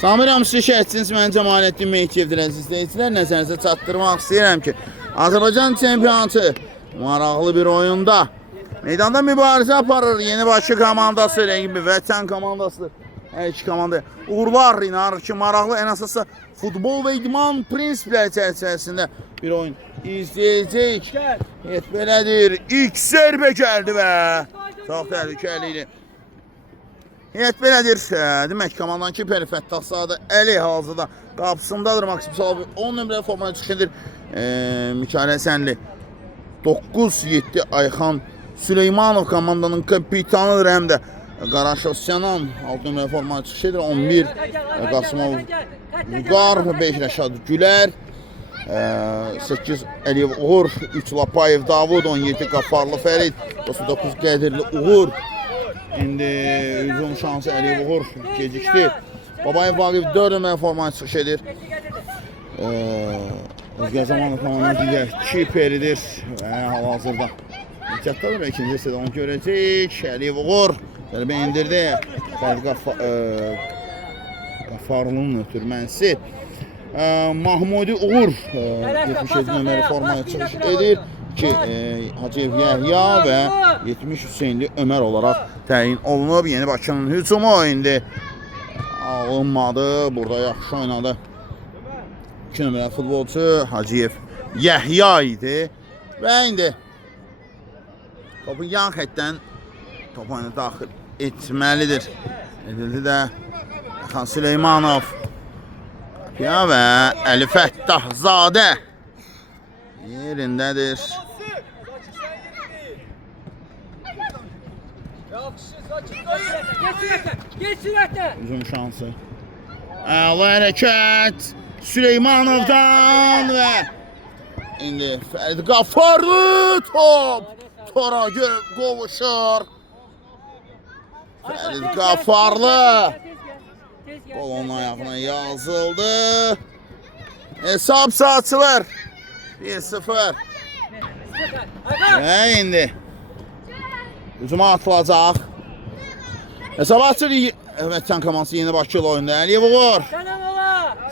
Samirəm siz şəhətsiniz, mən Cəmaləddin Mehdiyev izləyicilər. Nəzərinizə çatdırmaq istəyirəm ki, Azərbaycan çempionatı maraqlı bir oyunda meydanda mübarizə aparır. Yeni Bakı komandası, rəqibi Vətən komandasıdır. Hər iki komanda uğurlar inanır ki, maraqlı ən əsası futbol və idman prinsipləri çərçivəsində bir oyun izləyəcəyik. Belədir, ilk zərbə gəldi və çox təhlükəli idi. Belədir, demək komandanın kiperi Fəttah Sadə Əli hazırda qapısındadır. Maksim Salavi 10 nömrəli formaya çıxış edir. Mikail Həsənli 9-7 Ayxan Süleymanov komandanın kapitanıdır, həm də Qaraşov Sənan 6 nömrəli formaya çıxış edir. 11 Qasımov Vüqar, 5 Rəşad Gülər, 8 Əliyev Uğur, 3 Lapayev Davud, 17 Qafarlı Fərid, 9 Qədirli Uğur. İndi hücum şansı Əliyev Uğur gecikdi. Babayev Vaqif 4 nömrəli formaya çıxış edir. Özgər Zamanov komandanın digər kiperidir və hal-hazırda ehtiyatdadır və ikinci hissədə onu görəcəyik. Əliyev Uğur qələbə indirdi. Fərid Qafarlının ötürmənsi Mahmudi Uğur 77 nömrəli formaya çıxış edir ki, Hacıyev Yəhya və 70 Hüseynli Ömər olaraq təyin olunub. Yeni Bakının hücumu indi alınmadı. Burada yaxşı oynadı 2 nömrəli futbolçu Hacıyev Yəhya idi və indi topu yan xəttdən top oyunu daxil etməlidir. Edildi də Ayxan Süleymanov və Əli Fəttahzadə yerindədir. Hücum şansı. Əla hərəkət Süleymanovdan və indi Fərid Qafarlı top tora qovuşur. Fərid Qafarlı onun ayağına yazıldı. Hesab saçılır 1-0 və indi hücuma atılacaq. Hesab açır Vətən komandası Yeni Bakı ilə oyunda. Əliyev Uğur,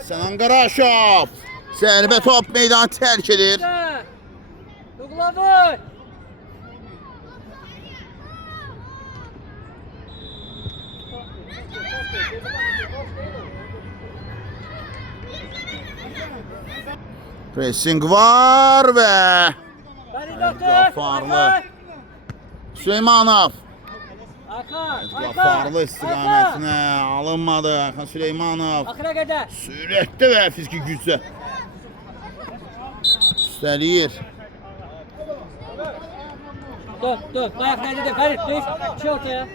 Sənan Qaraşov zərbə top meydanı tərk edir. Pressing var və Qafarlı Süleymanov Qafarlı istiqamətinə alınmadı. Ayxan Süleymanov sürətdə və fiziki güclə üstəliyir. Dur, ayak nerede? Ferit, şey ortaya.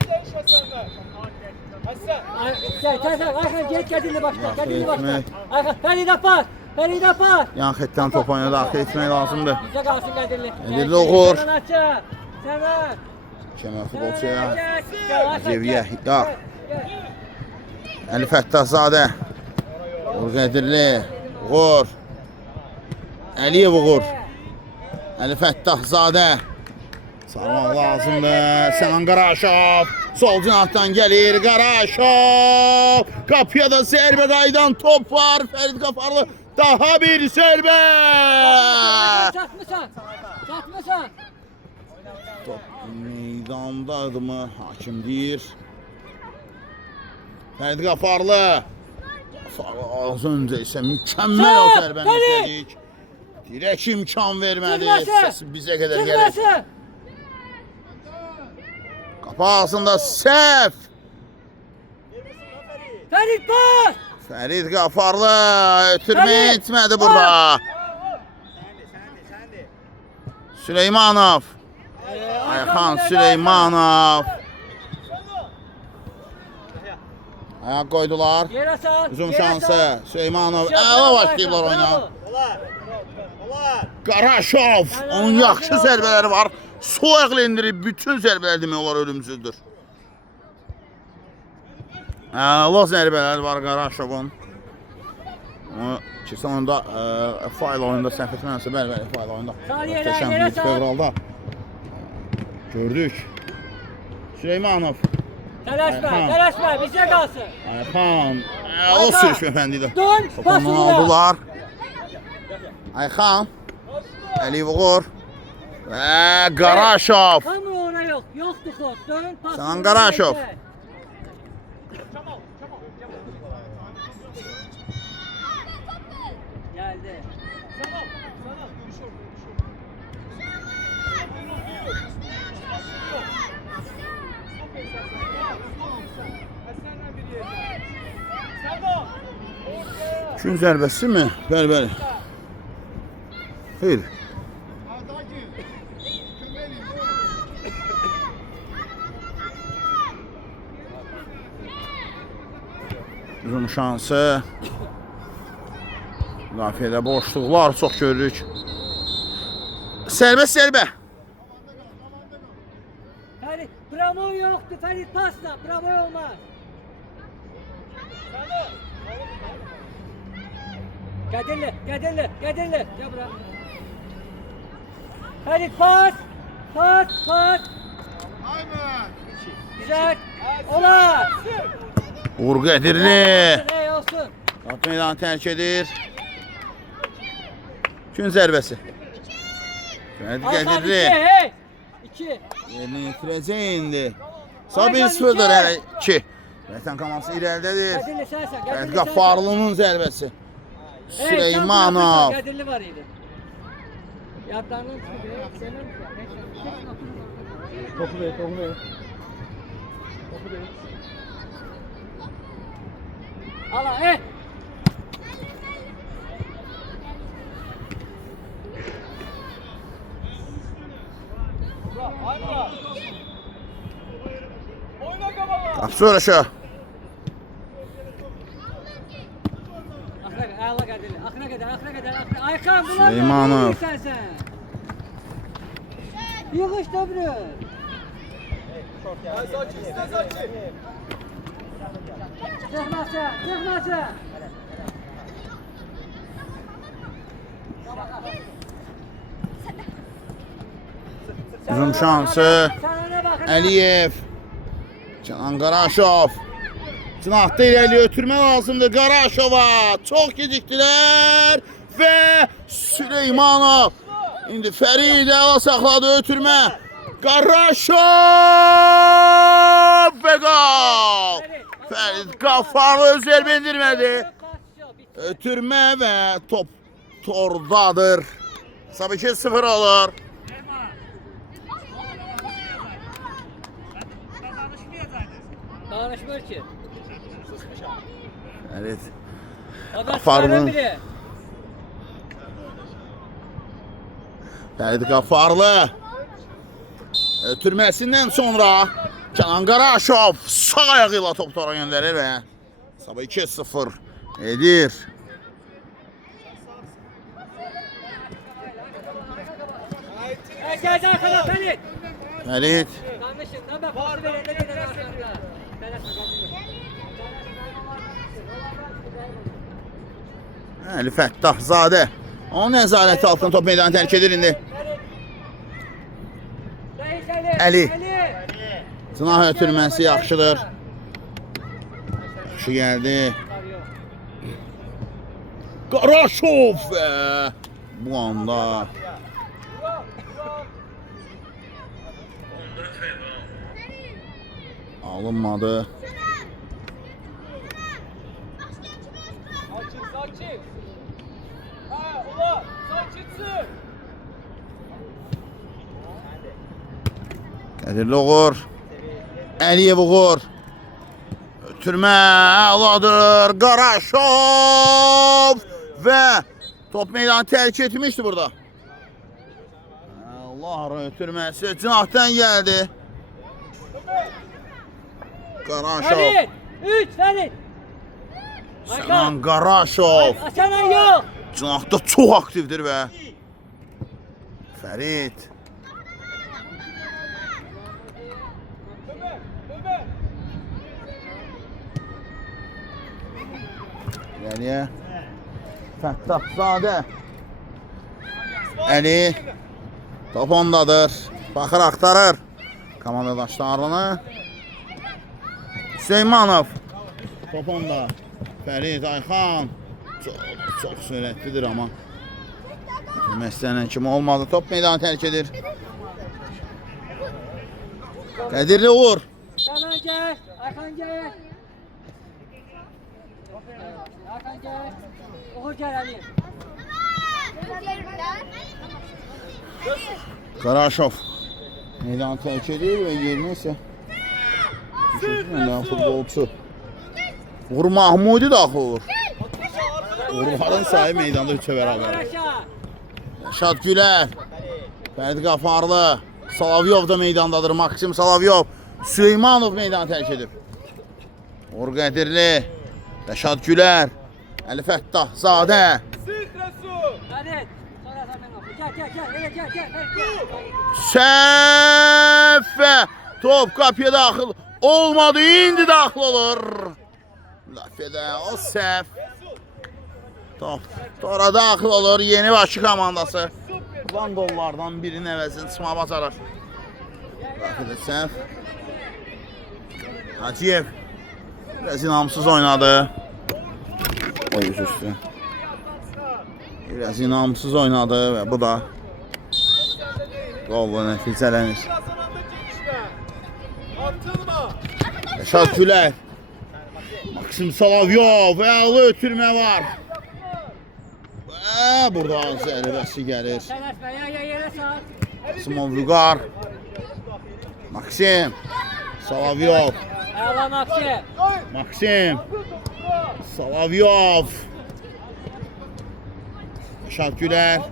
Ayxan geç kendini başla, kendini başla. Ayxan, Ferit apar, Ferit apar. Yan xətdən top oyuna daxil etmək lazımdır. Bizə qalsın Qədirli. Qədirli Uğur. Səmər. Kəmər futbolçuya Hacıyev Yəhya, Əli Fəttahzadə, Uğur Qədirli, Uğur, Əliyev Uğur, Əli Fəttahzadə sarmaq lazımdır. Sənan Qaraşov sol cinahdan gəlir. Qaraşov qapıya da zərbə qaydan top var. Fərid Qafarlı daha bir zərbə. Çatmısan. Çatmısan. Top meydandadır mı? Hakim deyir. Fərid Qafarlı az öncə isə mükəmməl o zərbəni izlədik. Dirək imkan vermədi. Səsi bizə qədər gəlir. Qapı ağzında səhv. Ferit pas. Fərid Qafarlı ötürmə etmədi burada. Süleymanov. Ayxan Süleymanov. Ayaq qoydular. Hücum şansı Süleymanov. Əla başlayıblar oyuna. Qaraşov. Onun yaxşı zərbələri var. Sol ayaqla indirib bütün zərbələr demək olar ölümsüzdür. Əla zərbələri var Qaraşovun. Keçən oyunda fail oyunda səhv etməyəmsə, bəli, fail oyunda. Təşəm 7 fevralda gördük. Süleymanov Tələşmə, Ayxan. tələşmə, bizə qalsın. Ayxan. O Ayxan. sürüşmə fəndidir. Dön, Topundan pasını ver. aldılar. Ayxan. Əliyev uğur. Və Qaraşov. Hamı ona yox, yoxdur xod. Dön, pasını Sən Qaraşov. ver. Geldi. Gün zərbəsi mi? Bəli, bəli. Xeyr. Uzun şansı. Müdafiədə boşluqlar çox görürük. Sərbə. Ferit, bravo yoktu. Ferit pasla, bravo olmaz. Kadirli. Gel bırak. Ferit pas. Güzel. Ola. Uğur Qədirli. Ey olsun. Top meydanı tərk edir. Gün zərbəsi. Fərdi Qədirli. Hey. 2. Yerinə yetirəcək indi. Sağ 1-0'dır hələ 2. Vətən komandası irəlidədir. Kadirli sensen. Fərdi Qafarlının zərbəsi. Süleymanov. Kadirli var idi. Yatlarının çıkıyor. Topu ver. Ala Qapısı uğraşı. Ağla Kadirli. Aklına kadar. Aykan bunlar Süleymanov. sen. Yığış döbrü. Çıkması. Uzun şansı. Sen öne bak. Əliyev. Canan Qaraşov. Cinahda irəli ötürmə lazımdır Qaraşova. Çox gecikdilər. Və Süleymanov. İndi Fərid əla saxladı ötürmə. Qaraşov və qal. Fərid Qafarlı öz yer bindirmədi. Ötürmə və top tordadır. Hesab 2-0 olur. Danışmıyor ki. Evet. Adam Qafarlı. çıkarın biri. Fərid Qafarlı. Ötürməsindən sonra Canan Qaraşov sağ ayağı ilə top tora göndərir və hesabı 2-0 edir. Gel arkana Ferit. Fərid Danışın. Bak pası verende gider arkanda. Əli Fəttahzadə onun nəzarəti altında top meydanı tərk edir indi. Əli. Cinah ötürməsi yaxşıdır. Yaxşı gəldi. Qaraşov və bu anda alınmadı. Sakin. Ha, ula, sakinsin. Qədirli uğur. Əliyev uğur. Ötürmə əladır. Qaraşov və top meydanı tərk etmişdi burada. Allah ötürməsi cinahdan gəldi. Qaraşov. Ferit. 3 Ferit. Canan Qaraşov. Açanan yok. Cinahda çox aktivdir və Fərid. Əliyə Fəttahzadə. Əli top ondadır. Baxır axtarır komandaşlarını. Süleymanov. Top onda. Fərid Ayxan. Çox sürətlidir amma. Məsələn kimi olmadı. Top meydanı tərk edir. Qədirli uğur. Canan gel. Ayhan gel. Ayhan gel. Uğur gel Ali. Qaraşov meydanı tərk edir və yerinə isə futbolçu Uğur Mahmudi daxil olur. Uğurların sayı meydanda 3-ə bərabər. Rəşad Gülər, Fərdi Qafarlı, Salavyov da meydandadır. Maksim Salavyov, Süleymanov meydanı tərk edib. Uğur Qədirli, Rəşad Gülər, Əli Fəttahzadə. Hadi. Sonra sen ben oku. Gel. Səhv! Top qapıya daxil olmadı, indi daxil olur. Lafədə o səhv. Top tora daxil olur yeni Bakı komandası. Ulan qollardan birinin əvəzini çıxmağa bacarır. Lafədə səhv. Hacıyev biraz inamsız oynadı. O yüzüstü. Biraz inamsız oynadı və bu da qolla nəticələnir. Rəşad Gülər, Maksim Salavyov və əli ötürmə var. Və burada zərbəsi gəlir. Sen etme ya yere sar. Maksimov Vüqar, Maksim Salavyov, Əla Maksim. Maksim Salavyov, Rəşad Gülər.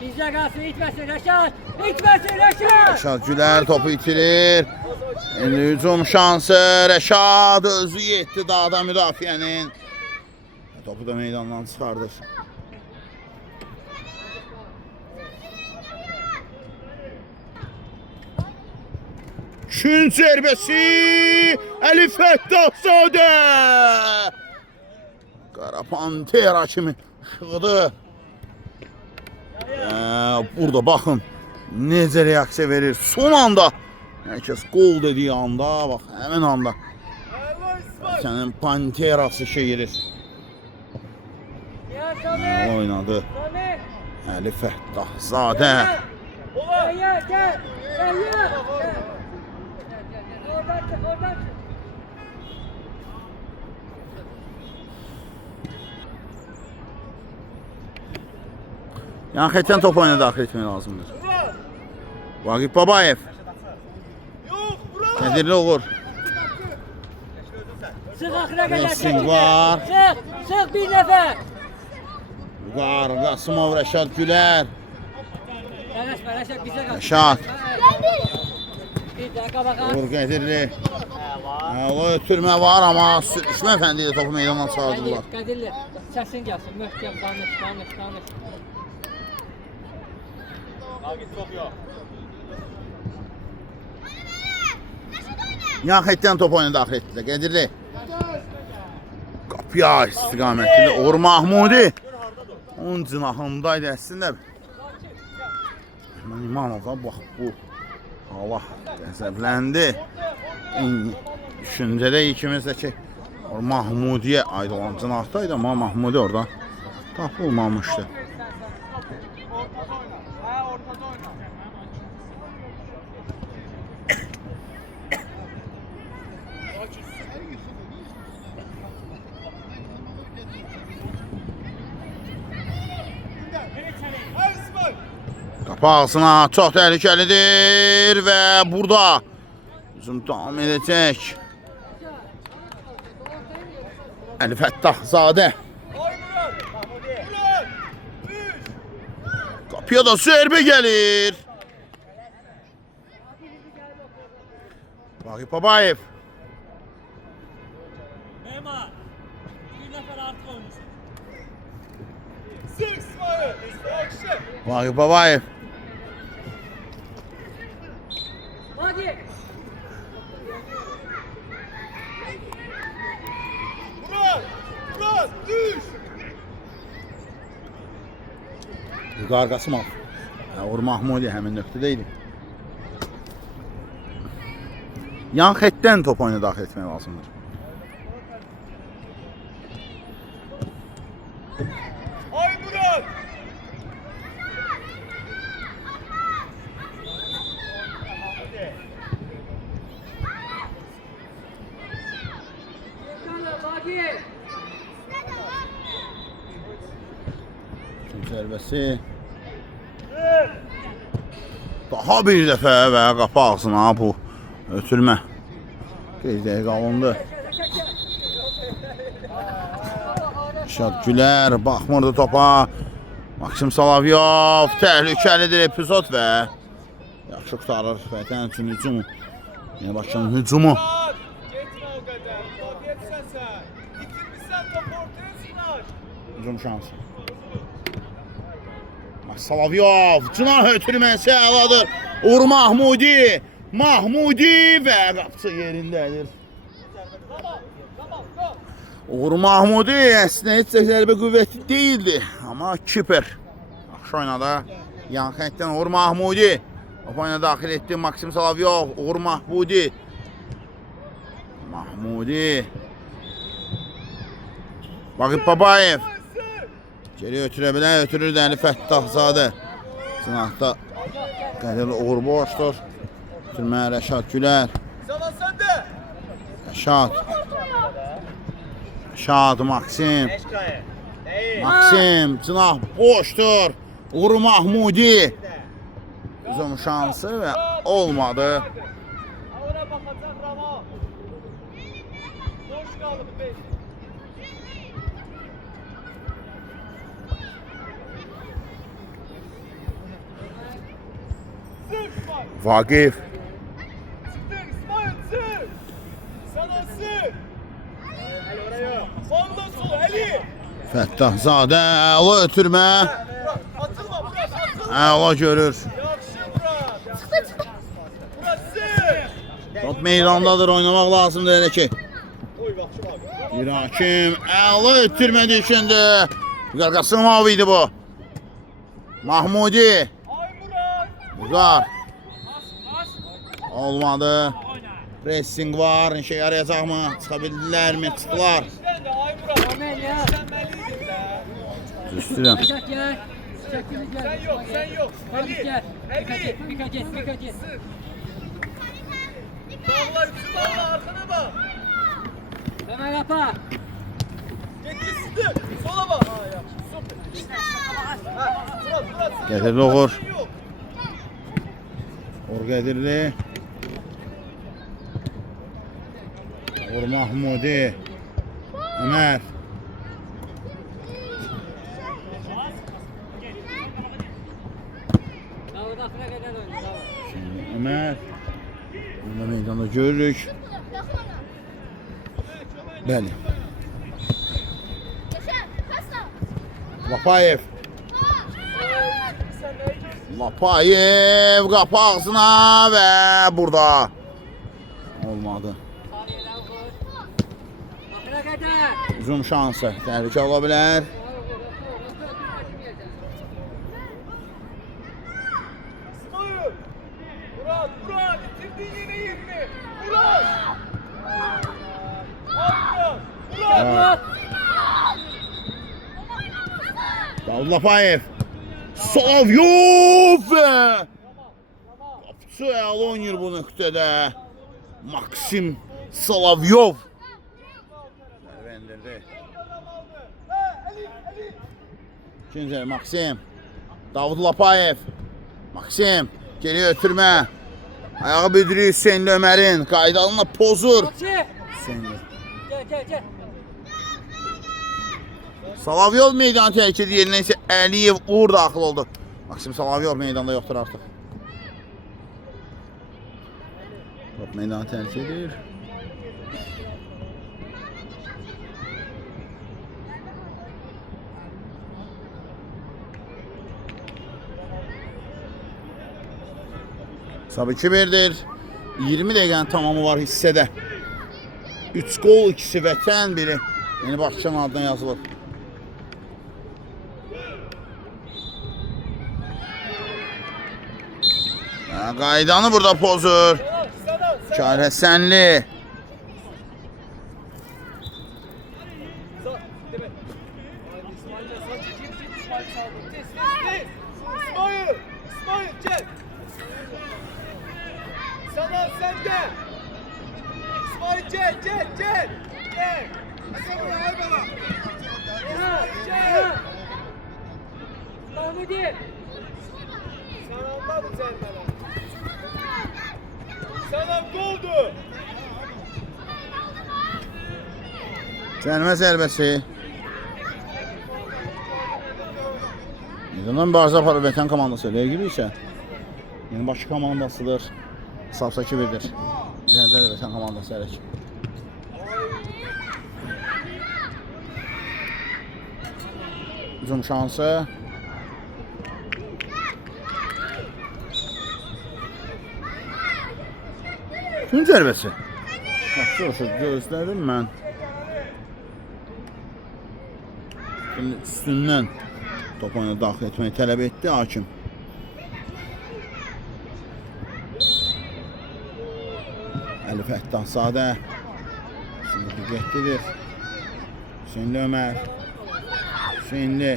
Bizde kalsın itmesin Reşat. İtmesin Reşat. Rəşad Gülər topu itirir. İndi hücum şansı. Rəşad özü yetdi dağda müdafiənin. Topu da meydandan çıxardır. Çün zərbəsi Əli Fəttahzadə. Qara Pantera kimi şıqıdı. Burada baxın necə reaksiya verir. Son anda hər kəs qol dediyi anda, bax həmin anda sənin Panterası şeyirir. Ya Somi. Oynadı Somi. Əli Fəttahzadə. Gel. Oradan çık. Yan xətdən top oyuna daxil etmək lazımdır. Vaqif Babayev. Qədirli Uğur. Sık akına kadar. Messi var. Sık bir nefer. Vüqar, Qasımov, Rəşad Gülər. Reşat bize kalsın. Rəşad. Bir dakika bakalım. Uğur Qədirli. O ötürmə var amma Sürüşmə Əfəndi ilə topu meydandan çıxardılar. Qədirli. Səsin gəlsin. Möhkəm danış. Yan xətdən top oyuna daxil etdilər. Qədirli. Qapıya istiqamətində Uğur Mahmudi. Onun cinahındaydı əslində. İmanova bax bu Allah qəzəbləndi. Düşüncədə ikimiz də ki Uğur Mahmudiyə aid olan cinahdaydı amma Mahmudi orada tapılmamışdı. Qapı ağzına çox təhlükəlidir və burada hücum davam edəcək. Əli Fəttahzadə. Qapıya da zərbə gəlir. Vaqif Babayev. Neymar. Bir nefer artık oynuyorsun. Vaqif Babayev. Hadi. Murat, düş! Vüqar Qasımov. Uğur Mahmudi həmin nöqtədə idi. Yan xətdən top oyuna daxil etmək lazımdır. Ay Murat. Zərbəsi. Daha bir dəfə və qapı ağzına bu ötürmə. Bir dəqiqə alındı. Şad Gülər baxmırdı topa. Maksim Salavyov təhlükəlidir epizod və yaxşı qurtarır vətən üçün hücumu. Yine başkanın hücumu. Getmə o qədər. Qafiyetsən sən. İtirmişsən topu ortaya sınaş. Hücum şansı. Salavyov Cınar ötürməsi əladır. Uğur Mahmudi. Mahmudi və qapısı yerindədir. Uğur Mahmudi əslində heç zərbə qüvvətli değildi. Amma kiper. Yaxşı oynadı. Yan xəttdən Uğur Mahmudi. Oyuna daxil etdi Maksim Salavyov. Uğur Mahmudi. Mahmudi. Vaqif Babayev. Geri ötürə bilər, ötürür Əli Fəttahzadə. Sınaqda Qədərli Uğur boşdur. Ötürmə Rəşad Gülər. Zaman səndə. Rəşad. Rəşad, Maksim. Maksim, Cınah boşdur. Uğur Mahmudi. Hücum şansı və olmadı. Ora baxacaq Rama. Boş qalıb 5. Vaqif. Sıktır İsmail sık. Sana sık. Ali oraya. Soldan sola Ali. Fəttahzadə əla ötürmə. Atılma Murat atılma. Əla görür. Yaxşı Murat. Murat sık. Top meydandadır, oynamaq lazımdır elə ki. Oy yaxşı abi. Bir hakim əla ötürmə düşündü. Qarqasınov idi bu. Mahmudi. Ay Murat. Vüqar. Olmadı. Pressing var. İşe yarayacaq mı? Çıxa bildilər mi? Çıxdılar. Sen de ay Murat. Amen ya. Mükemmeliydin be. Üstürəm. Başak gel. Şekil gel. Sen yok sen yok. Hadi Ali. gel. Ali. Dikkat et, dikkat et. Bağla üçü bağla arkana bak. Hemen yapa. Getir sıktı. Sola bak. Ha yaptı. Süper. Ha Murat Murat. sıktı. Getirdi Uğur. Yok. Uğur Qədirli. Uğur Mahmudi. Ömer. Bravo da kadar oyna. Bravo. Şimdi Ömer. Burada meydanda görürük. Bəli. Lapayev. Lapayev qapı ağzına və burada. Olmadı. Bakına kadar. Hücum şansı. Təhlükə ola bilər. İsmail. Murat Murat. İtirdin yine 20. Murat. Ay Murat. Murat. Davud Lapayev. Salavyov və qapıçı əla oynayır bu nöqtədə. Maksim Salavyov. Zərbə endirdi. Ali Ali. İkinci Maksim. Davud Lapayev. Maksim. Geri ötürmə. Ayağı büdürü Hüseyin Ömer'in. Qaydalına pozur. Bakşı. Hüseyin. Gel. Salavyov meydanı tərk edir. Yerinə isə Əliyev Uğur daxil oldu. Maksim Salavyov meydanda yoxdur artıq. Top meydanı tərk edir. Sabı 2-1'dir. 20 dəqiqənin tamamı var hissədə. 3 gol, 2'si vətən, biri Yeni Bakıcan adına yazılır. Qaydanı burada pozur. Kar Həsənli. Saçı kim İsmail saldı. Tez. İsmail gel. Sana sende. İsmail gel. Sen buraya ay bana. Gel. Mahmudi. Sen anladın sen bana. Sana goldu. Cərimə zərbəsi. Nizamdan Barza aparır Vətən komandası. Vergi isə yeni başı komandasıdır. Hesab 2-1'dir. Nizamdan Vətən komandası ələk. Hücum şansı. Gün zərbəsi. Yaxşı gözlədim mən. Şimdi üstündən top oyuna daxil etməyi tələb etdi hakim. Əli Fəttahzadə. Şimdi diqqətlidir. Hüseynli Ömər. Hüseynli.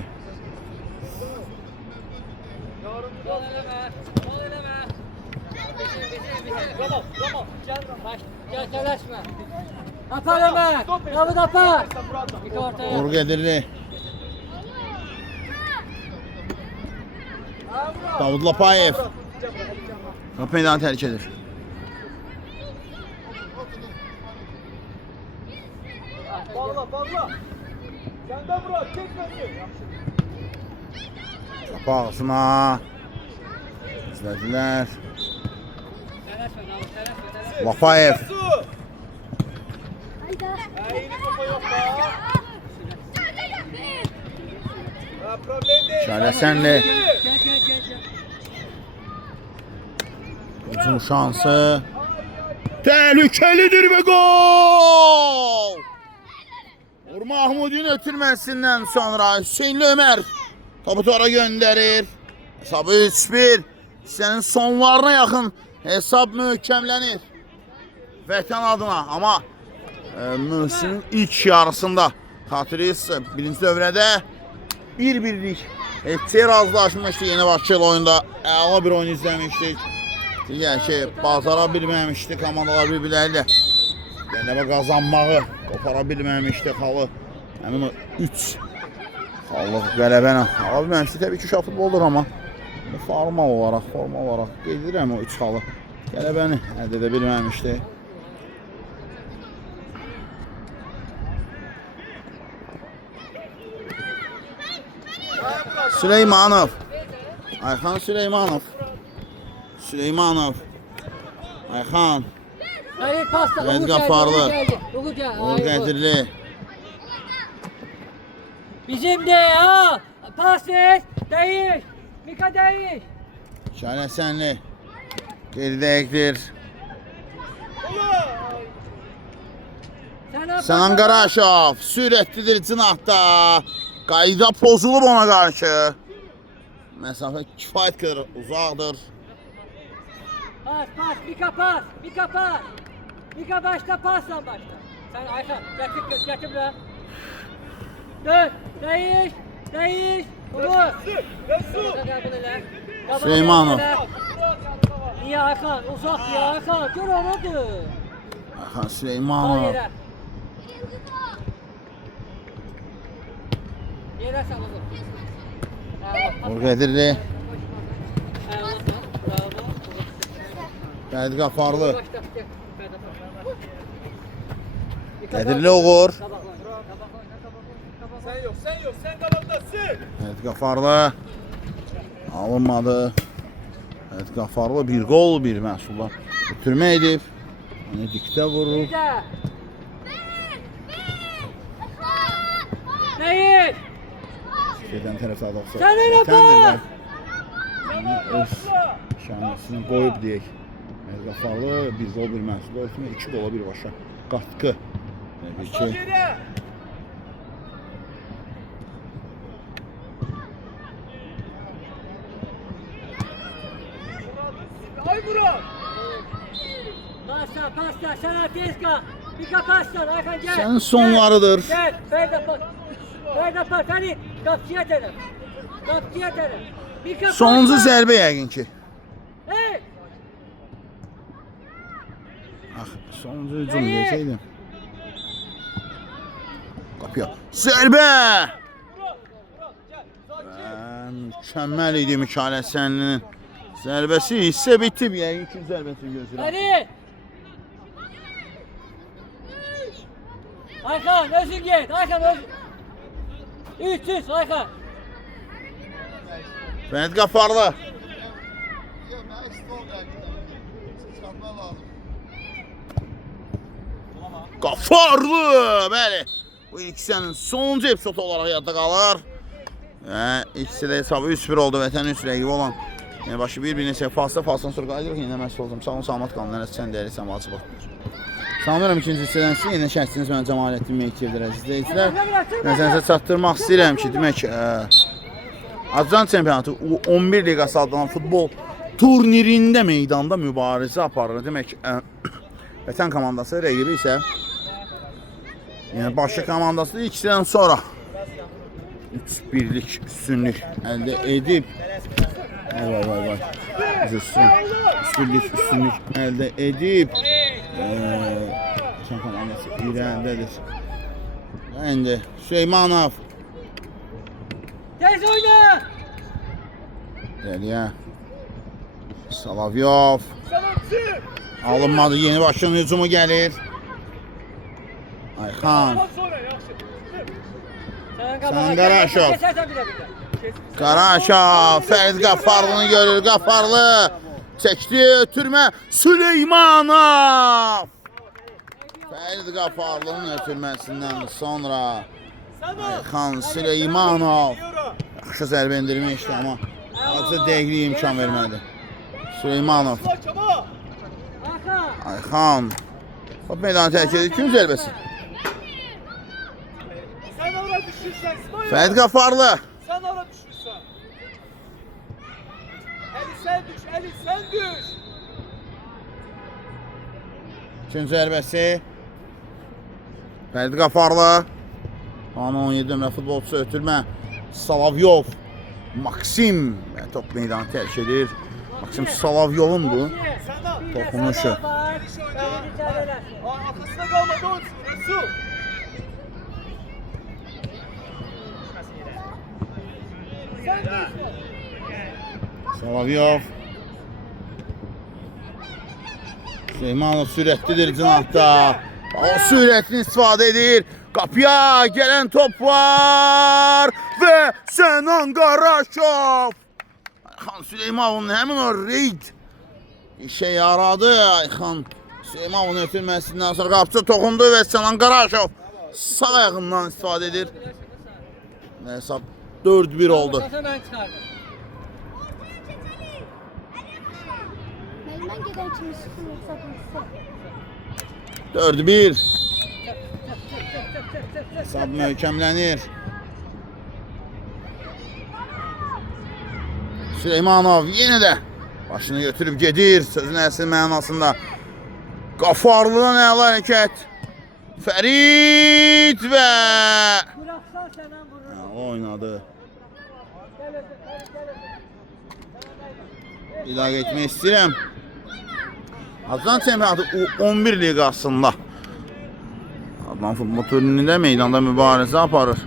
Tamam. Gel telaşma. Apar Ömer. Davut apar. Git ortaya. Orgu Edirli. Davud Lapayev. Top meydanı tərk edir. Bağla. Senden Murat, çekmesin. Top ağzına. İzlədilər. Lapayev. Yeni kafa yok da. Problem değil. Şaləsənli. Gel. Hücum şansı. Təhlükəlidir və gol! Uğur Mahmudun ötürməsindən sonra Hüseynli Ömər topu tora göndərir. Hesabı 3-1. Hissənin sonlarına yaxın hesab möhkəmlənir Vətən adına. Amma Möhsinin ilk yarısında xatırlayırsınız, birinci dövrədə 1-1'lik FC razılaşmışdı. Yeni Bakı oyunda əla bir oyun izləmişdik. Digər ki, bazara bilməmişdi komandalar bir-birlərlə. Qələbə qazanmağı qopara bilməmişdi xalı. Həmin o 3 xallıq qələbəni ala bilməmişdi. Təbii ki, uşaq futboldur amma formal olaraq qeyd edirəm o 3 xalı qələbəni əldə edə bilməmişdi. Süleymanov. Ayxan Süleymanov. Ayxan. Hayır pasta. Mehdi Qafarlı. Orgu Hayır. Edirli. Bizim de ha. Pas ver. Değiş. Mika değiş. Şaləsənli. Geridəyikdir. Sənan Qaraşov. Sürətlidir cinahda. Qayda pozulub ona qarşı. Məsafə kifayət qədər uzaqdır. Pas. Mika pas. Mika başla pasla başla. Sen Ayhan getir buraya. Dön. Değiş. Vur. Süleymanov. Niye Ayhan? Uzak ya Ayhan. Gör onadır. Ayxan Süleymanov. Yere sal oğlum. Orgu Edirli. Mehdi Qafarlı. Edirli Uğur. Sen yok. Sen kabaktasın. Mehdi Qafarlı. Alınmadı. Mehdi Qafarlı bir gol, bir məhsullar. Ötürmə edib. Yine dikte vurur. Değil. Şeyden tərəfdə adaqsa. Sen ne yapar? Öz şanısını qoyub deyək. Mehdi Qafarlı bir gol, bir məhsullar. Ötürmə 2 gola bir başa. Qatqı. Bir ki. Ay Murat. Pasta, sana Teska. Mika pasta, Ayhan gel. Sen sonlarıdır. Gel, Ferda bak. Ferdi Apar, Ferit. Kapçıya tərəf. Kapçıya tərəf. Bir kapı. Sonuncu zərbə yəqin ki. Hey! Ax, sonuncu hücum desəydim. Qapıya. Zərbə! Mükəmməl idi Mikail Həsənlinin zərbəsi. Hissə bitib yəqin ki zərbəsini gözləyir. Ferit! Ayxan, özün get. Ayxan, özün. 300, Ayxan. Fərid Qafarlı. Qafarlı, bəli. Bu ikisinin sonuncu epizod olaraq yadda qalır. İkisi də hesabı 3-1 oldu vətənin üst rəqibi olan. Yəni başı bir neçə fasla sonra qayıdırıq. Yenə məhsul oldum. Sağ olun, salamat qalın. Nənəs sən dəyərli səmaçı bax. Sanıram ikinci hissədən sizin yenə şəhsiniz mən Cəmaləddin Meykievdir əziz izləyicilər. Nəzərinizə çatdırmaq istəyirəm ki, demək Azərbaycan çempionatı 11 liqası adlanan futbol turnirində meydanda mübarizə aparır. Demək vətən komandası rəqibi isə yəni Bakı komandası ikisindən sonra 3-1'lik üstünlük əldə edib. Vay. Üstünlük əldə edib. Vətən komandası irəlidədir. İndi Süleymanov. Tez oyna! Dəliyə. Salavyov. Alınmadı, yeni başın hücumu gəlir. Ayxan. Qaraşov. Qaraşov. Fərid Qafarlını görür. Qafarlı. Çəkdi ötürmə. Süleymanov. Fərid Qafarlının ötürməsindən sonra Ayxan Süleymanov. Yaxşı zərbə endirmişdi amma azca dəqiqlik imkan vermədi. Süleymanov. Ayxan. Top meydanı tərk edir. Kim zərbəsi? Fərid Qafarlı. Sen ara düşürsən. Eli sen düş. İkinci zərbəsi. Fərid Qafarlı. 17 nömrə futbolçusu ötürmə. Salavyov. Maksim. Top meydanı tərk edir. Maksim Salavyovun bu toxunuşu. Arkasına kalmadı o Resul. Salavyov. Süleymanov sürətlidir cinahda. O sürətini istifadə edir. Qapıya gələn top var və Sənan Qaraşov. Ayxan Süleymanovun həmin o reyd işə yaradı. Ayxan Süleymanovun ötürməsindən sonra qapıcı toxundu və Sənan Qaraşov sağ ayağından istifadə edir. Hesab 4-1 oldu. Ben çıkardım. Ben giden kimi sıkın yoksa 4-1. Hesab möhkəmlənir. Süleymanov yenə də başını götürüb gedir. Sözün əsl mənasında. Qafarlıdan əla hərəkət. Fərid və Bıraksan senden vururum. oynadı. İlaqə etmək istəyirəm. Azərbaycan çempionatı 11 liqasında adlanan futbol turnirində meydanda mübarizə aparır.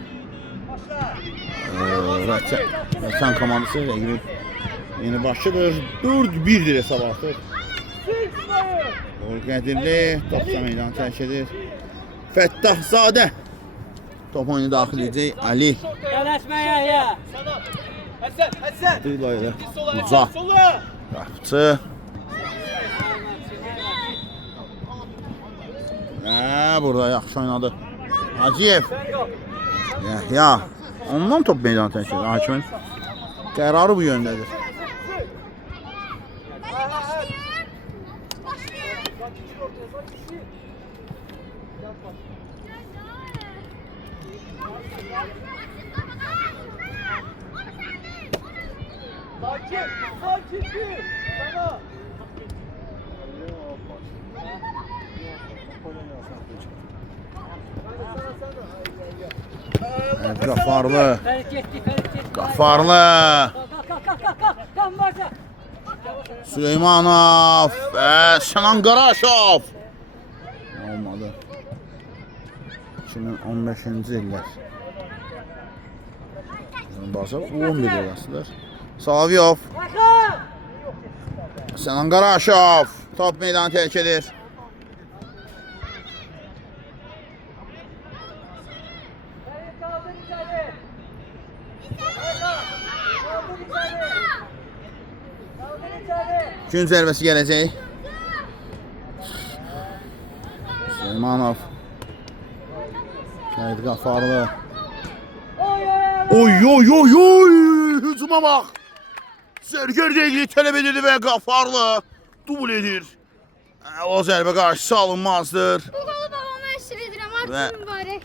Vətən komandası rəqibi yeni başçıdır. 4-1'dir hesab artıq. Qədirli topsa meydanı tərk edir. Fəttahzadə top oyunu daxil edəcək. Ali Yanaşmaya ya. Hasan. Duylayla Sola. Uza Sola. qapçı. Burada yaxşı oynadı. Hacıyev. Yahya. Ondan top meydanı tərk edir. Hakimin qərarı bu yöndədir. Sakin bir. Sana. Evet, Qafarlı. Ferit getdi, Ferit getdi. Qafarlı. Kalk, varsa. Süleymanov ve Şanan Qaraşov. Olmadı. 2015-ci illər. Bazar 11 arasıdır. Saviyov. Bakın. Şanan Qaraşov. Top meydanı terk edir. Ferit kaldır içeri. Kaldır içeri. Kaldır içeri. Gün zərbəsi gələcək. Süleymanov. Şahid Qafarlı. Oy oy oy oy! Hücuma bax! Zərgər dəqiqliyi tələb edirdi və Qafarlı dubl edir. O zərbə qarşısı alınmazdır. Bu qolu babama əşr edirəm, Və- artıq mübarək.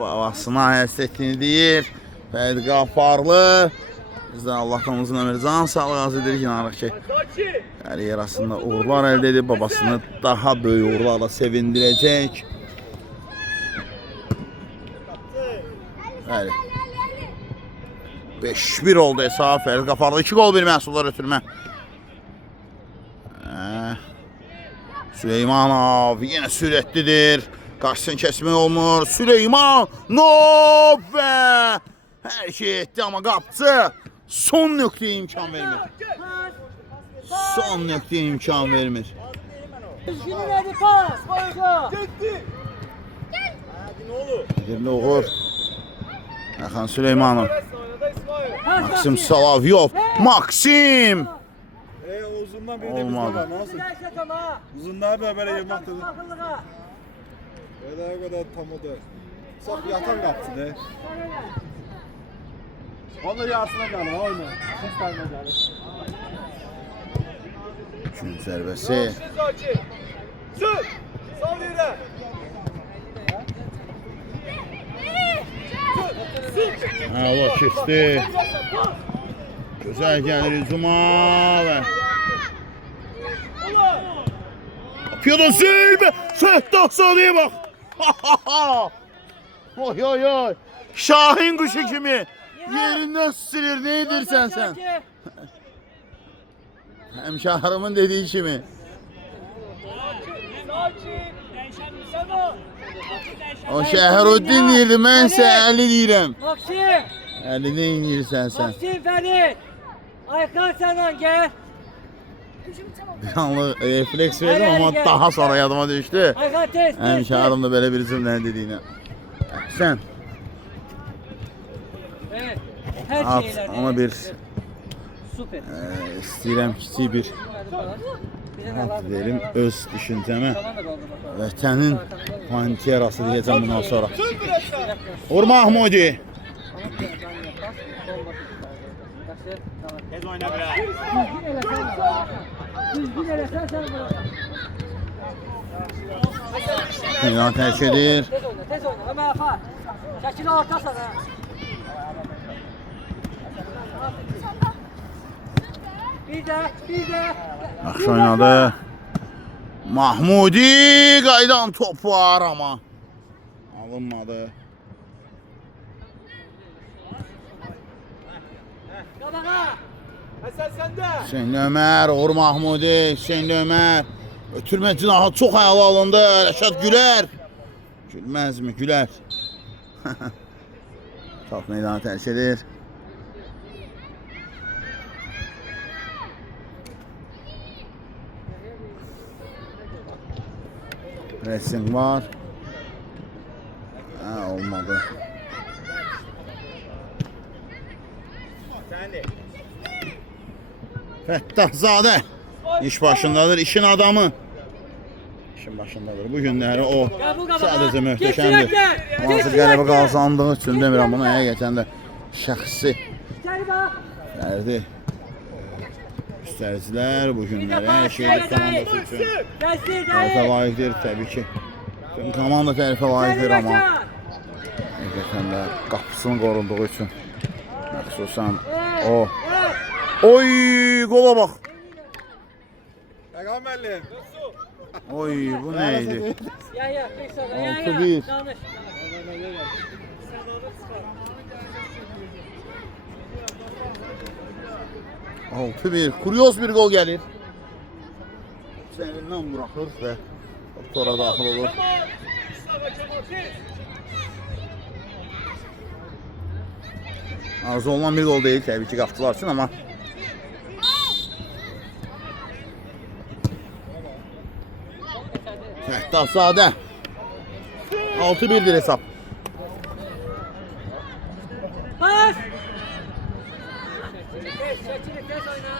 Babasına həsr etdiyini deyir. Fərid Qafarlı. Bizdən Allahdan uzun ömür can sağlıq arzu edirik. İnanırıq ki, karyerasında uğurlar əldə edib, babasını daha böyük uğurlarla sevindirəcək. Bəli. 5-1 oldu hesab. Fərid Qafarlı 2 gol 1 məhsullar ötürmə. Süleymanov yenə sürətlidir. Qarşısını kəsmək olmur. Süleymanov və hər şey etdi, amma qapçı son nöqtəyə imkan vermir. Son nöqtəyə imkan vermir. Düzgün elədi pas. Başla. Gitti. Hadi ne olur? Yerli uğur. Əxan Süleymanov. Oynadı İsmail. Maksim Salavyov. Maksim! Uzundan bir de Olmadı. var. Nasıl? Uzundan böyle yemek dedi. Öyle o kadar tam o da. Saf yatan kaptı de. Onu yasına kalın oyna. Ses kalmadı. Gün zərbəsi. Zaki. Sür. Sal yere. Hava keçdi. Gözəl gəlir hücuma və Piyada zərbə! Səhdə sadiyə bax! Oy oy oy! Şahin quşu kimi yerindən silir, nə edirsən sən? Həmşahırımın dediyi kimi. O Şəhəruddin deyirdi, mən isə Əli deyirəm. Maksim. Əli nə inirsən sən? Maksim Ferit. Aykan səndən gəl. Bir anlıq refleks verdim, amma daha sonra yadıma düşdü. Aykan tez. Həmşahırım da belə bir cümləni dediyinə. Sən Evet. Her at, şeyler. ona bir Süper. istəyirəm kiçik bir at verim öz düşüncəmə. Vətənin panterası deyəcəm bundan sonra. Sür biraz daha. Uğur Mahmudi. Tez oyna biraz. Düzgün eləsən sən bura. Meydan tərk edir. Tez oyna, tez oyna. Ömer Afar. Şəkili ortasan ha. Bir de. Yaxşı oynadı. Mahmudi qaydan top var amma alınmadı. Qabağa. Hasan sende. Hüseyin Ömər, Uğur Mahmudi, Hüseyin Ömər. Ötürmə cinahı çox əla alındı. Rəşad Gülər. Gülməzmi? Gülər. Top meydanı tərk edir. Pressing var. Olmadı. Sen de. Fəttahzadə iş başındadır, işin adamı. İşin başındadır. Bu günləri o sadəcə möhtəşəmdir. Hansı qələbə qazandığı üçün demirəm bunu həqiqətən də şəxsi İçeri bak. fərdi göstəricilər bu günləri hər şeydə komandası üçün Destek tərifə dayı. layiqdir təbii ki. Tüm komanda tərifə layiqdir İçeri amma bak. həqiqətən də qapısının qorunduğu üçün məxsusən o. Evet. Oy, qola bax. Peygamberliğim. Oy bu neydi? Ya, bir sonra. Ya. 6-1. Danış. Altı bir. Kuryoz bir gol gelir. Sənindən buraxır və tora daxil olur. Arzu olunan bir gol deyil təbii ki qapçılar üçün, amma Fəttahzadə 6-1'dir hesab. Pas. Çekil, tez oyna.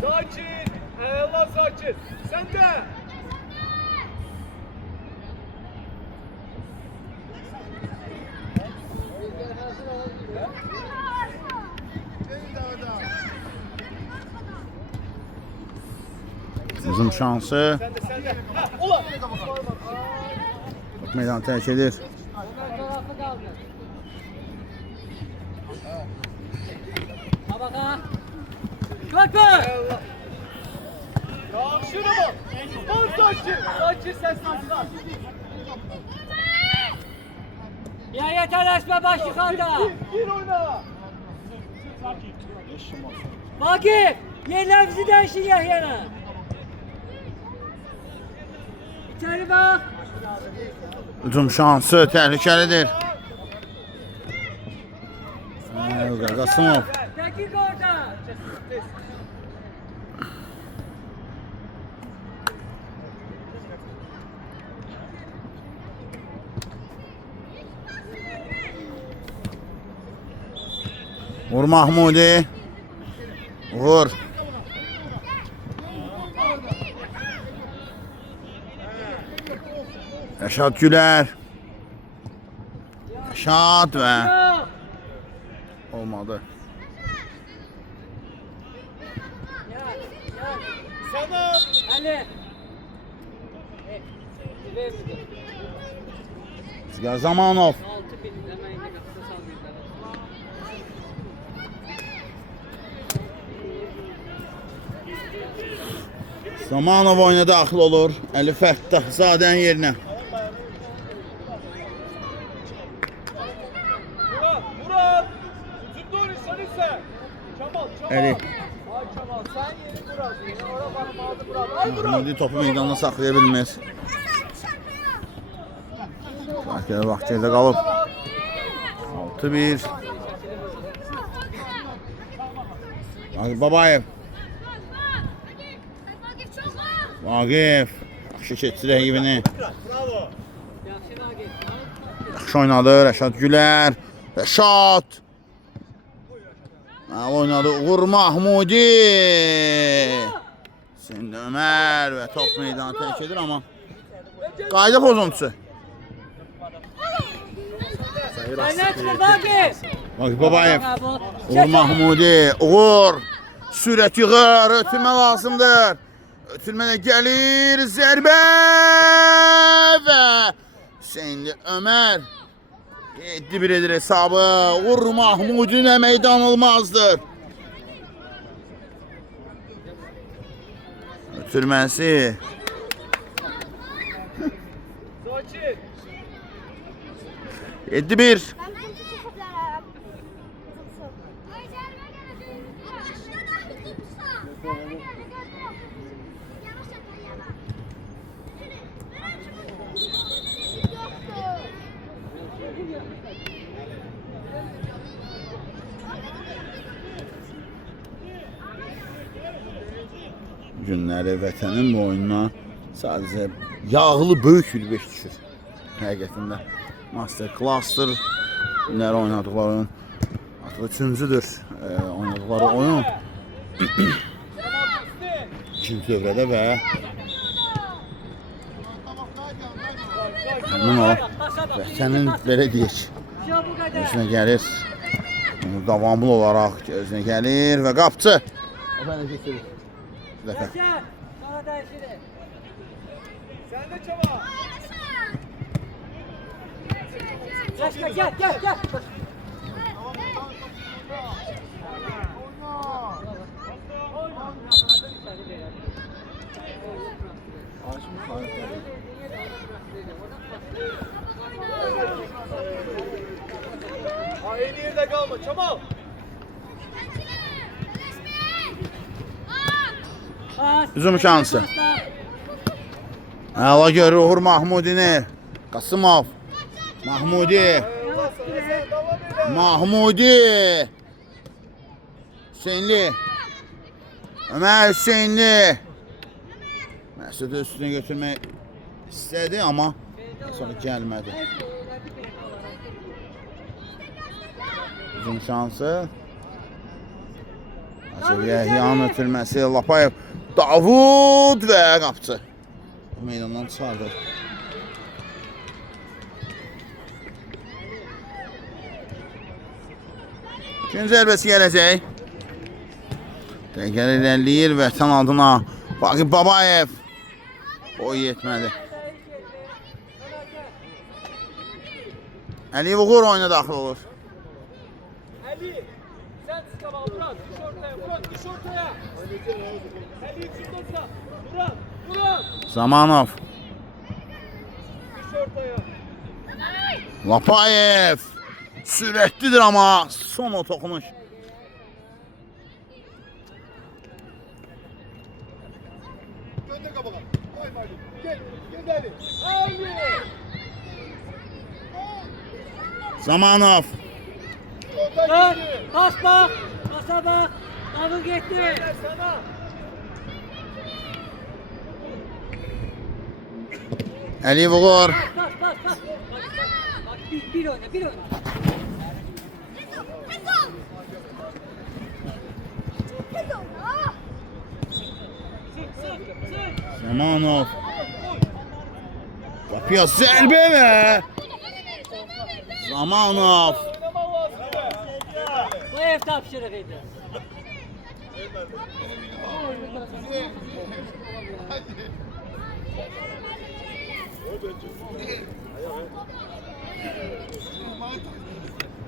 Sakin. Allah sakin. Sen de. Uzun şansı. Sen de. Ulan. Meydan terk edir. Ömer tarafı kaldı. Ha bak ha. Kalk be. Allah. Ya şunu bak. Ol sakin. Sakin sen sakin. Ya yeter esme baş yukarıda. Gir oyna. Vakif. Yerlerimizi değişin Yahya'na. İçeri bak. Hücum şansı təhlükəlidir. Qasımov. Dakika orada. Vur Mahmudi. Vur. Rəşad Gülər. Rəşad və Yok. olmadı. Sana. Ali. Vermedi. Rüzgar Zamanov. 6-1. Hemen yine kısa saldırdılar. Zamanov oyuna daxil olur. Əli Fəttahzadənin yerinə. Murat. Murat. Hücumda oynasın sen. Kemal. Əli. Ay Kemal sen yeni Murat. Yine oraya bakmadı Murat. Ay Murat. Mahmudi topu meydanda saxlaya bilmir. Bakıya vaxt yerdə qalıb. 6-1. Babayev. Vaqif. Yaxşı keçdi rəqibini. Bravo. Yaxşı Vakif. Yaxşı oynadı Rəşad Gülər. Rəşad. Oynadı Uğur Mahmudi. Şimdi Ömer və top meydanı tərk edir, amma qayda pozuntusu. Benden çıkın Vakif. Vaqif Babayev. Bravo. Uğur Mahmudi. Uğur. Sürət yığır. Ötürmə lazımdır. Ötürmədə gəlir. Zərbə və şimdi Ömer 7-1 edir hesabı. Uğur Mahmudin meydan olmazdır. Ötürməsi. Sakin. 7-1. Günləri vətənin bu oyununa sadəcə yağlı böyük bir beş düşür. Həqiqətində Master Cluster günləri oynadıqları oyun artıq üçüncüdür oynadıqları oyun. İkinci dövrədə və həmin o vətənin belə deyək Yok bu kadar. gözünə gəlir. Davamlı olaraq gözünə gəlir və qapçı. Efendim keçirir. Bir dəfə. Yaşar. Sonra değişir. Sen de Kemal. Yaşar gel. Aynı yerde kalma. Çabuk. Pas. Hücum şansı. Əla görür Uğur Mahmudini. Qasımov. Mahmudi. Mahmudi. Hüseynli. Ömer Hüseynli. Məsud üstünü götürmək istədi amma sonra gəlmədi. Hücum şansı. Acaba Yahyanın ötürməsi Lapayev. Davud və qapçı. Meydandan çıxardı. İkinci zərbəsi gələcək. Dəqiqələr irəliləyir vətən adına. Baqi Babayev. O yetmədi. Əliyev Uğur oyuna daxil olur. Ali. Sen çıkama. Murat. Düş ortaya. Murat. Düş ortaya. Ali şurada. Murat. Murat. Zamanov. Düş ortaya. Lapayev. Sürətlidir amma son o toxunuş. Gönder kabağa. Koy Mali. Gel. Gel Ali. Ali. Zamanov. Dön. Pas bak. Pasa bak. Davul gitti. Sana. Əliyev Uğur. Pas. Bak bir oyna. Zamanov. Kapıya zərbə və Zamanov. Bu ev tapşırığıydı.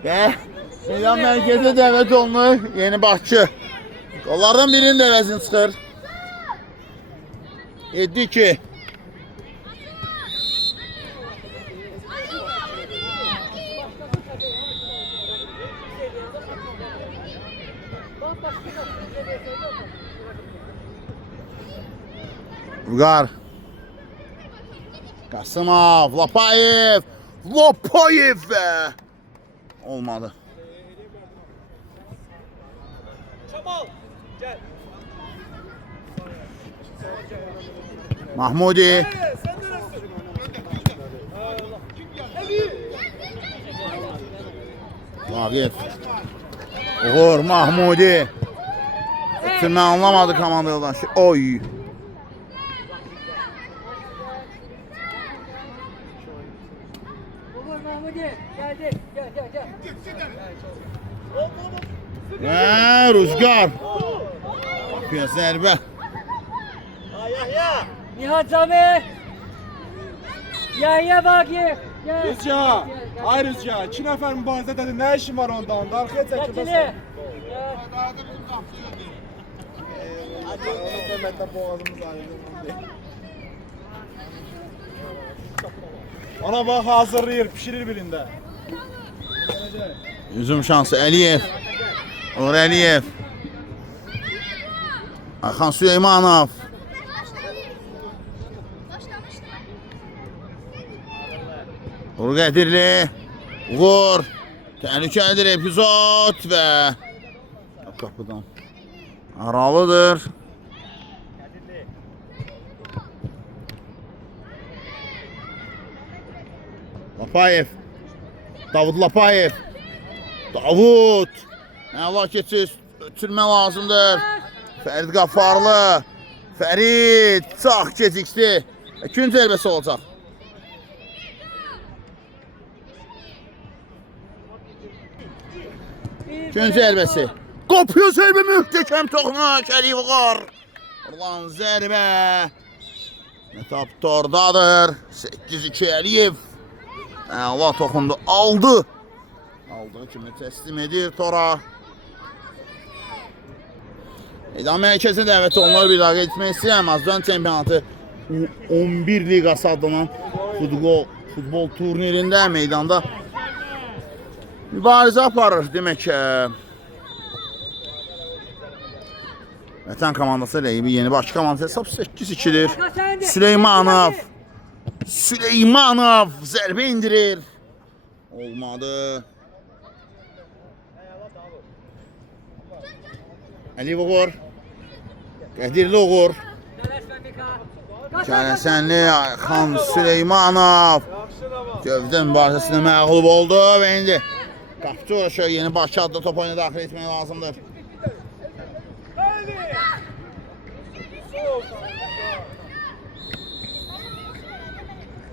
Və meydan mərkəzə dəvət olunur Yeni Bakı. Qollardan birinin də əvəzini çıxır. 7-2. Vurgar. Qasımov, Lapayev. Lapayev və olmadı. Çabuk. Gel. Mahmudi. Sen neresin? Ali. Vaqif. Uğur Mahmudi. Şimdi anlamadı komanda yoldaşı. Oy. Uğur Mahmudi geldi. Gel. Ve Rüzgar. Kapıya zərbə. Yahya. Nihat Zamer. Yahya Vakif. Gel. Rüzgar. Ay Rüzgar. 2 nəfər mübarizə dedi. Nə işin var ondan? Darxıya çəkil. Getili. Deməkdə boğazımız ayrıldı. Ona bax hazırlayır, pişirir birində. Hücum şansı Əliyev. Uğur Əliyev. Ayxan Süleymanov. Uğur Qədirli. Uğur. Təhlükəlidir epizod və qapıdan aralıdır. Lapayev. Davud Lapayev. Davud. Əla keçir. Ötürmə lazımdır. Fərid Qafarlı. Fərid. Çox gecikdi. İkinci zərbəsi olacaq. İkinci zərbəsi. Qopuyor zərbə möhtəkəm toxunuş. Əliyev Uğur. Ulan zərbə. Metap tordadır. 8-2 Əliyev. Əla toxundu. Aldı. Aldığı kimi təslim edir tora. İdam mərkəzinə dəvət olunur. Bir daha etmək istəyirəm. Azdan çempionatı 11 liqası adlanan futbol turnirində meydanda mübarizə aparır. Demək Vətən komandası rəqibi Yeni Bakı komandası hesab 8-2'dir. Süleymanov zərbə indirir. Olmadı. Əliyev uğur. Qədirli uğur. Kərəsənli Ayxan Süleymanov gövdə mübarizəsində məğlub oldu və indi qapıcı uğraşı Yeni Bakı adlı top oyuna daxil etmək lazımdır.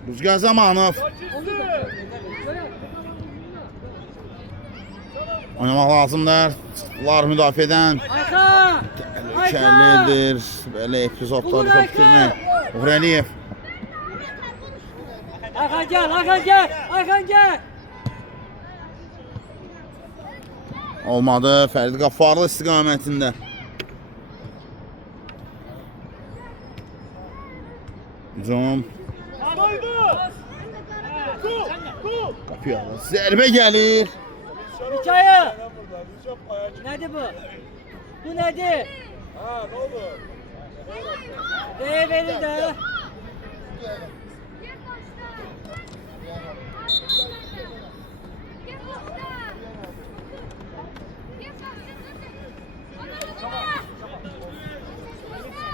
Rüzgar Zamanov oynamaq lazımdır. Çıxdılar müdafiədən. Təhlükəlidir. Belə epizodları çok bitirmək. Uğur Əliyev. Ayxan gəl, Ayxan gəl, Ayxan gəl. Olmadı. Fərid Qafarlı istiqamətində. Hücum. Qapıya zərbə gəlir. Hikayə. Nədir bu? Bu nədir? Ha, ne oldu? Verir də.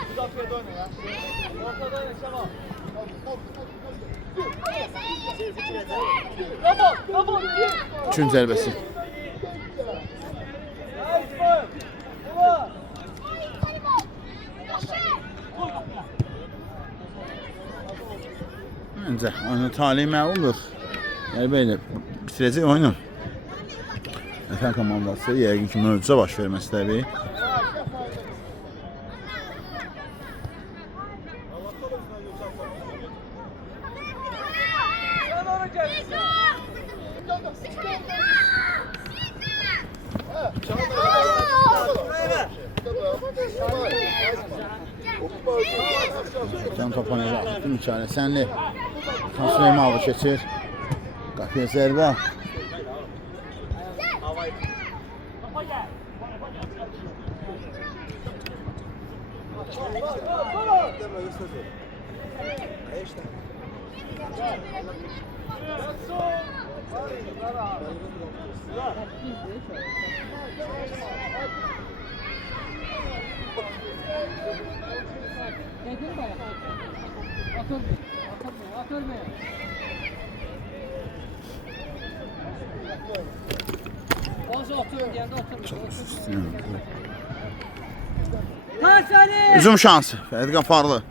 Müdafiye dön ya. Ortada oyna Şamal. Tamam. Üçün zərbəsi. Məncə oyunun talihi məlumdur. Yəni belə bitirəcək oyunu. Vətən komandası yəqin ki möcüzə baş verməsi təbii. Can topa nə vaxtı Kərəsənli Ayxan Süleymanov keçir. Qapıya zərbə. Hücum şansı. Fərid Qafarlı.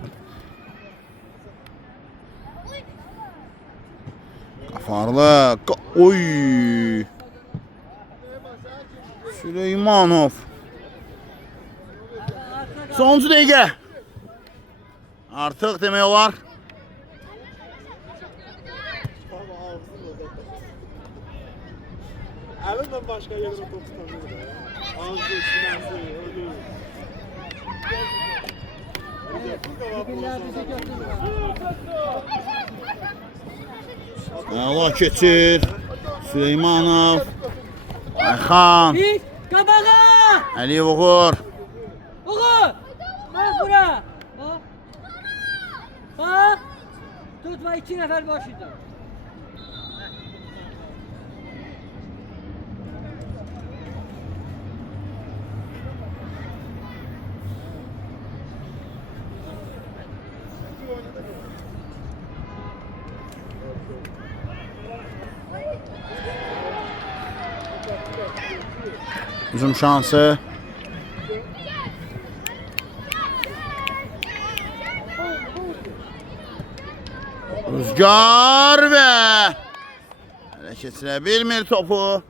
Qafarlı. Oy. Süleymanov. Sonuncu dəqiqə. Artıq demək olar. Elinden başka yerine top tutamıyor. Ağzı, sinası, ölü. Allah keçir. Süleymanov. Ayxan. Bir, qabağa. Əliyev uğur. Uğur. Bax bura. Bax. Bax. Tutma 2 nəfər başıdır. Hücum şansı. Rüzgar və hələ keçirə bilmir topu.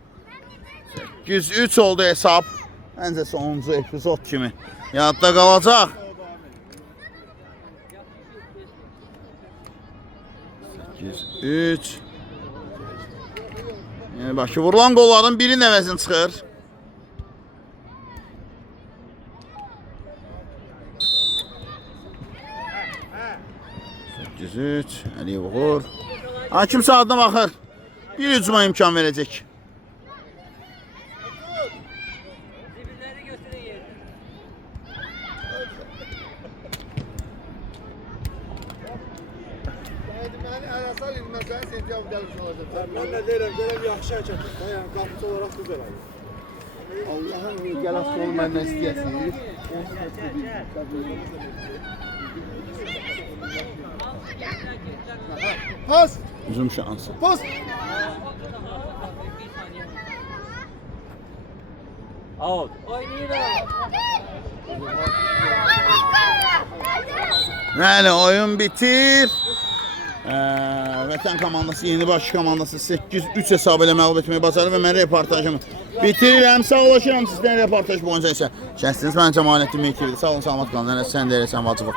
8-3 oldu hesab. Məncə sonuncu epizod kimi yadda qalacaq. 8-3. Yəni Bakı vurulan qolların birinin əvəzini çıxır. 103. Əliyev uğur. Hakim saatına baxır. Bir hücuma imkan verəcək. Zibilləri götürün yerine. Deməli, Ərəsal ilməsən sentyabr gəlmiş olacaq. Mən nə deyirəm, görəm yaxşı hərəkət. Yəni qapıcı olaraq güzel olur. Allah'ın gələ sol məndən istəyəsiniz. Pas! Hücum şansı. Pas! Out. Oynayın. Bəli, oyun bitir. Vətən komandası Yeni Baş komandası 8-3 hesab ilə məğlub etməyi bacarır və mən reportajımı bitirirəm. Sağlaşıram sizdən reportaj boyunca isə. Şəxsiniz mən Cəmaləddin Mekirdir. Sağ olun, salamat qalın. Sən də eləsən vacib.